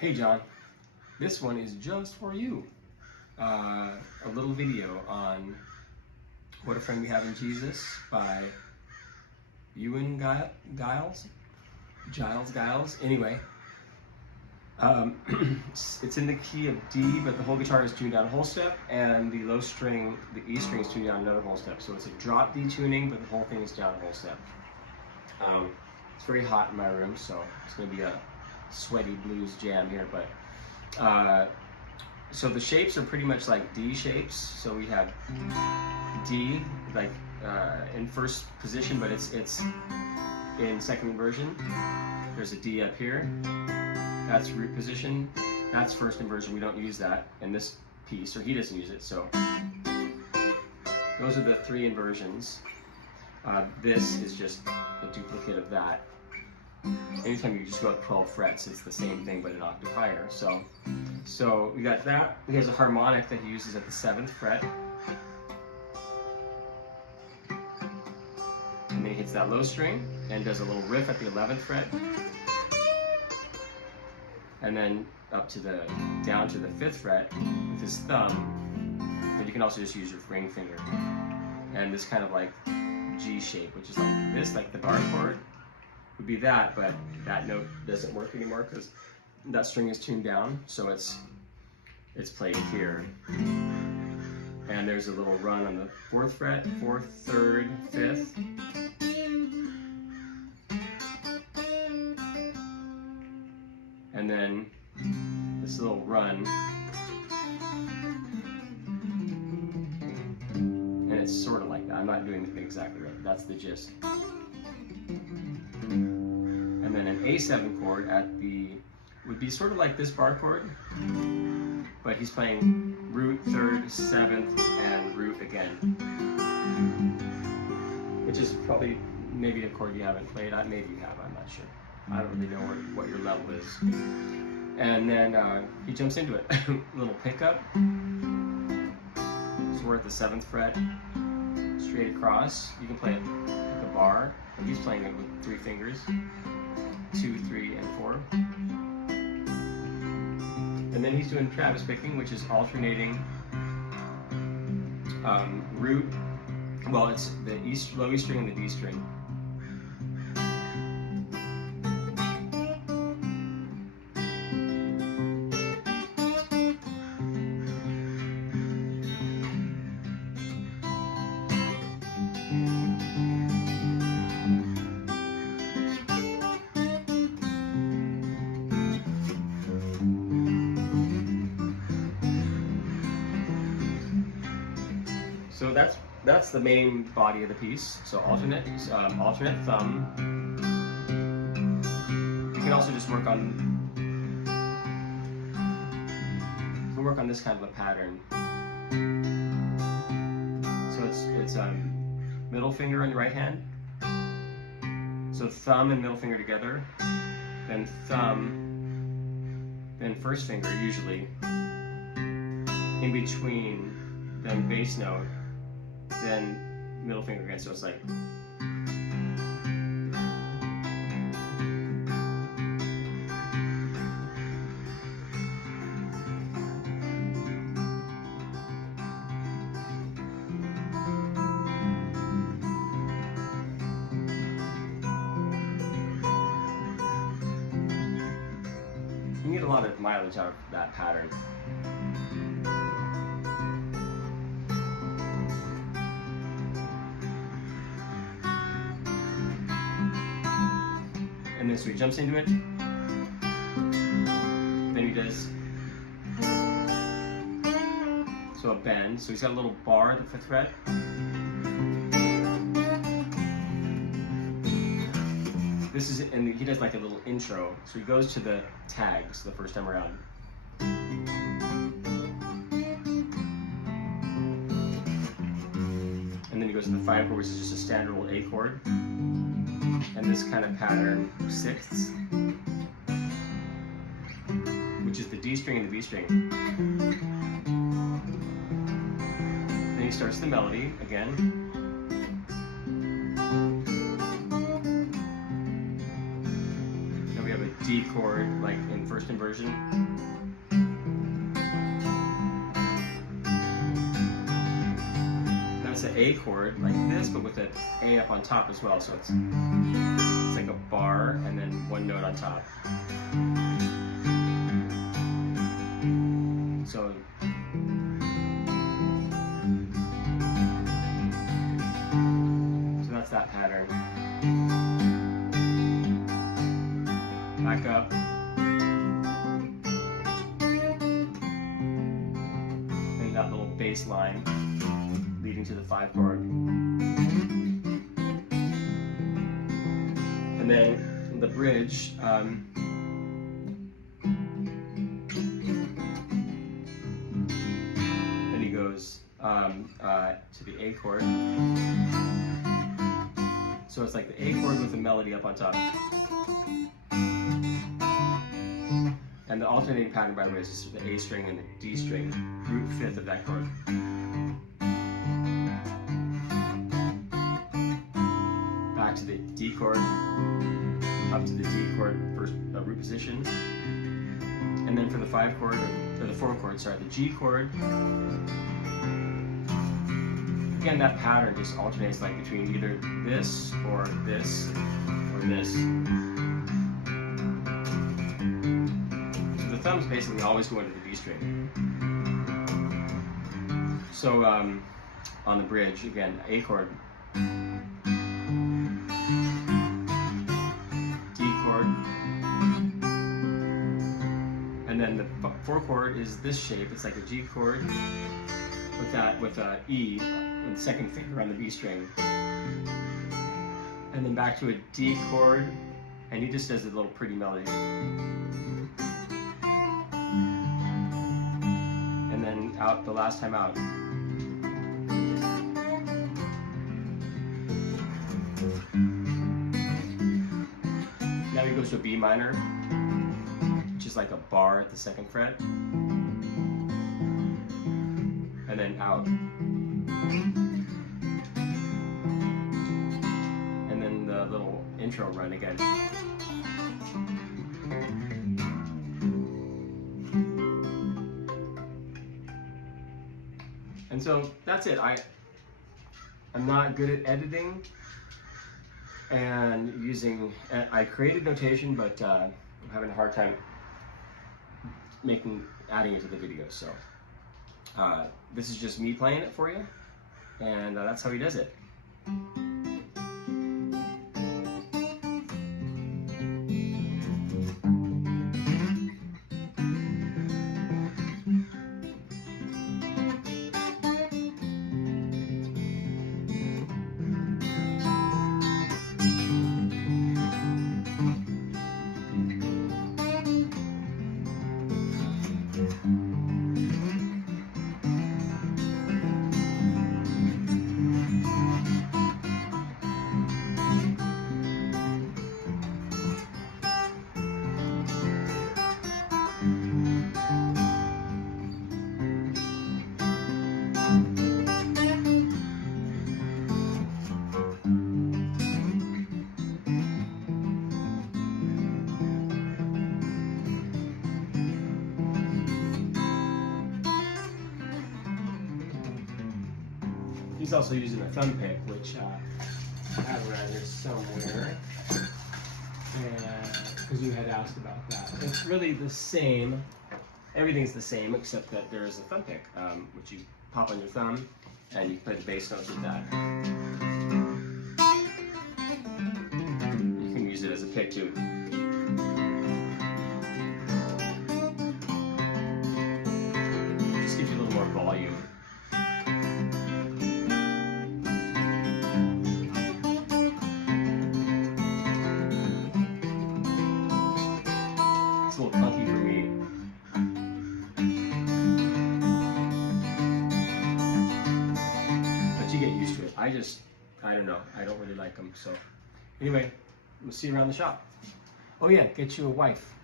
Hey John, this one is just for you. A little video on What a Friend We Have in Jesus by Ewan Giles. Anyway, it's in the key of D, but the whole guitar is tuned down a whole step, and the low string, the E string, is tuned down another whole step. So it's a drop D tuning, but the whole thing is down a whole step. It's very hot in my room, so it's going to be a sweaty blues jam here, but so the shapes are pretty much like D shapes. So we have D like in first position, but it's in second inversion. There's a D up here. That's root position. That's first inversion. We don't use that in this piece, or he doesn't use it. So those are the three inversions. This is just a duplicate of that. Anytime you just go up 12 frets, it's the same thing but an octave higher. So we got that. He has a harmonic that he uses at the 7th fret. And then he hits that low string and does a little riff at the 11th fret. And then up to down to the 5th fret with his thumb. But you can also just use your ring finger. And this kind of like G shape, which is like this, like the bar chord would be that, but that note doesn't work anymore because that string is tuned down, so it's played here. And there's a little run on the 4th fret, 4th, 3rd, 5th. And then this little run. And it's sort of like that. I'm not doing the thing exactly right. That's the gist. And then an A7 chord would be sort of like this bar chord, but he's playing root, 3rd, 7th, and root again, which is probably maybe a chord you haven't played. Maybe you have, I'm not sure. I don't really know what your level is. And then he jumps into it. Little pickup. So we're at the 7th fret, straight across. You can play it like a bar, but he's playing it with 3 fingers. 2, 3, and 4. And then he's doing Travis picking, which is alternating root. Well, it's the low E string and the D string. So that's the main body of the piece. So alternate thumb. You can also just work on this kind of a pattern. So it's middle finger on your right hand. So thumb and middle finger together, then thumb, then first finger usually in between, then bass note, then middle finger again, so it's like. You get a lot of mileage out of that pattern. And then so he jumps into it, then he does a bend, so he's got a little bar at the 5th fret, this is, and he does like a little intro, so he goes to the tags the first time around. And then he goes to the 5 chord, which is just a standard old A chord. And this kind of pattern, 6ths, which is the D string and the B string. Then he starts the melody again. Then we have a D chord chord like in first inversion. That's an A chord like this, but with an A up on top as well. So it's like a bar and then one note on top. So that's that pattern. Back up. And that little bass line leading to the 5 chord. And then the bridge, then he goes to the A chord. So it's like the A chord with the melody up on top. And the alternating pattern, by the way, is just the A string and the D string, root 5th of that chord. Back to the D chord, up to the D chord, first root position. And then for the 5 chord, or the 4 chord, sorry, the G chord. Again, that pattern just alternates like between either this or this or this. So the thumbs basically always go into the D string. So on the bridge, again, A chord, D chord, and then the 4 chord is this shape. It's like a G chord with a E. The second finger on the B string, and then back to a D chord, and he just does a little pretty melody, and then out the last time out. Now he goes to a B minor, which is like a bar at the 2nd fret, and then out. And then the little intro run again. And so that's it. I'm not good at editing and I created notation, but I'm having a hard time adding it to the video. So this is just me playing it for you, and that's how he does it. He's also using a thumb pick, which I have around here somewhere, because you had asked about that. It's really the same. Everything's the same except that there is a thumb pick, which you pop on your thumb, and you play the bass notes with that. You can use it as a pick too. Just gives you a little more volume. It's a little clunky for me. But you get used to it. I don't know. I don't really like them. So anyway, we'll see you around the shop. Oh yeah, get you a wife.